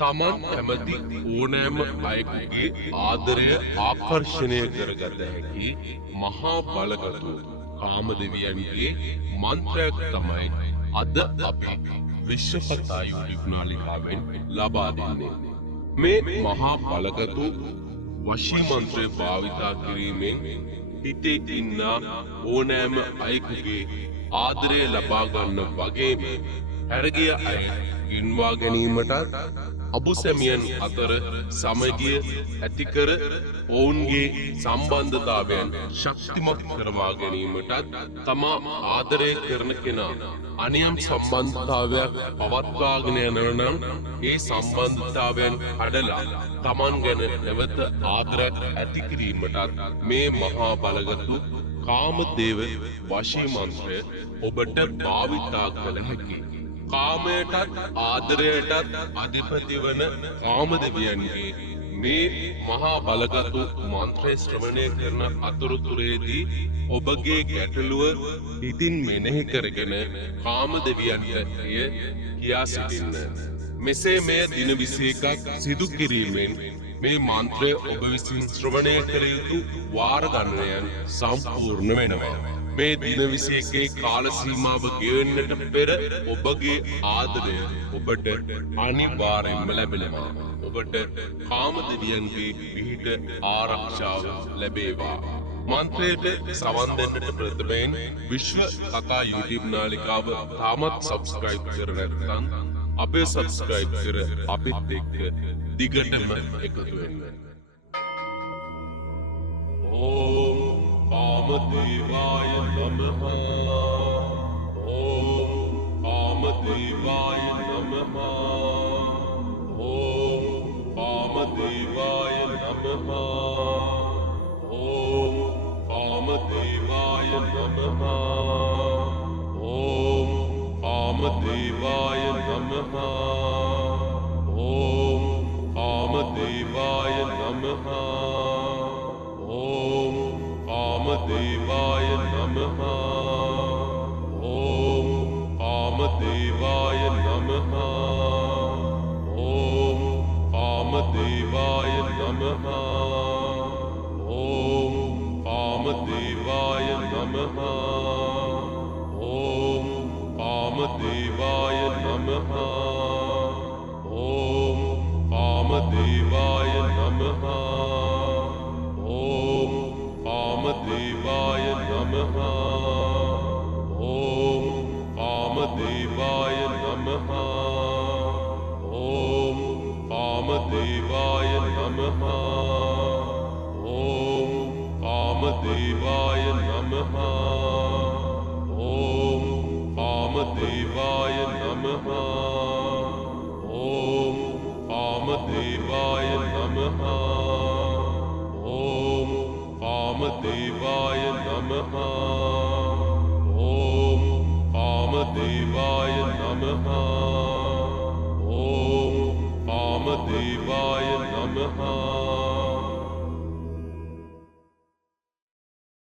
තමන් කැමති ඕනෑම අයෙකුගේ ආදරය ආකර්ෂණය කරගත හැකි මහා බලගතු කාමදෙවියන්ගේ මන්ත්‍රයක් තමයි අද අපි විශ්වකතා YouTube නාලිකාවෙන් ලබා දෙන්නේ. මේ මහා බලගතු වශී මන්ත්‍රය භාවිතා කිරීමෙන් හිතේ ඉන්න ඕනෑම අයෙකුගේ ආදරය ලබා ගන්න වගේම හැරගිය අය ගින්වා ගැනීමටත් අබුසැමියන් අතර සමගිය ඇතිකර ඔවුන්ගේ සම්බන්ධතාවයන් ශක්තිමත් කරවා ගැනීමටත් තමා ආදරය කරන කෙනා අනියම් සම්බන්ධතාවයක් පවත්වාගෙන යනවා නම් ඒ සම්බන්ධතාවයන් කඩලා තමන් ගැන නැවත ආදරයක් ඇති කිරීමටත් මේ මහා බලගතු කාමදේව වශී මන්ත්‍රය ඔබට භාවිතා කළ හැකියි. කාමයටත් ආදරයටත් අධිපති වන කාමදෙවියන්ගේ මේ මහා බලගතු මන්ත්‍රය ශ්‍රවණය කරන අතරතුරේදී ඔබගේ ගැටලුව හිතින් මෙනෙහි කරගෙන කාමදෙවියන්ට එය කියා සිටින්න. මෙසේ මෙය දින 21ක් සිදු කිරීමෙන් මේ මන්ත්‍රය ඔබ විසින් ශ්‍රවණය කළ යුතු වාර ගණනයන් සම්පූර්ණ වෙනවා. මේ දින 21 කාල සීමාව ගෙවෙන්නට පෙර ඔබගේ ආදරය ඔබට අනිවාර්යයෙන්ම ලැබෙනවා. ඔබට කාමදෙවියන්ගේ පිහිට ආරක්ෂාව ලැබේවා. මන්ත්‍රයට සවන් දෙන්නට ප්‍රථමයෙන් විශ්ව කතා YouTube නාලිකාව තාමත් subscribe කර නැත්නම් අපේ subscribe කර අපිත් එක්ක දිගටම එකතු වෙන්න. ඕම් කාමදේවාය නමః. ඕම් කාමදේවාය නමঃ. ඕම් කාමදේවාය නමঃ. ඕම් කාමදේවාය නමঃ. ඕම් කාමදේවාය නමഃ. ඕම් කාමදේවාය නමഃ. ඕම් කාමදේවාය නමః. ඕම් කාමදේවාය නමః. ඕම් කාමදේවාය නමঃ. ඕම් කාමදේවාය නමঃ. ඕම් කාමදේවාය නමഃ. ඕම් කාමදේවාය නමഃ. ඕම් කාමදේවාය නමః. ඕම් කාමදේවාය නමঃ. ඕම් කාමදේවාය නමഃ. ඕම් කාමදේවාය නමഃ. ඕම් කාමදේවාය නමഃ. ඕම් කාමදේවාය නමഃ. ඕම් කාමදේවාය නමഃ. ඕම් කාමදේවාය නමഃ. ඕම් කාමදේවාය නමഃ.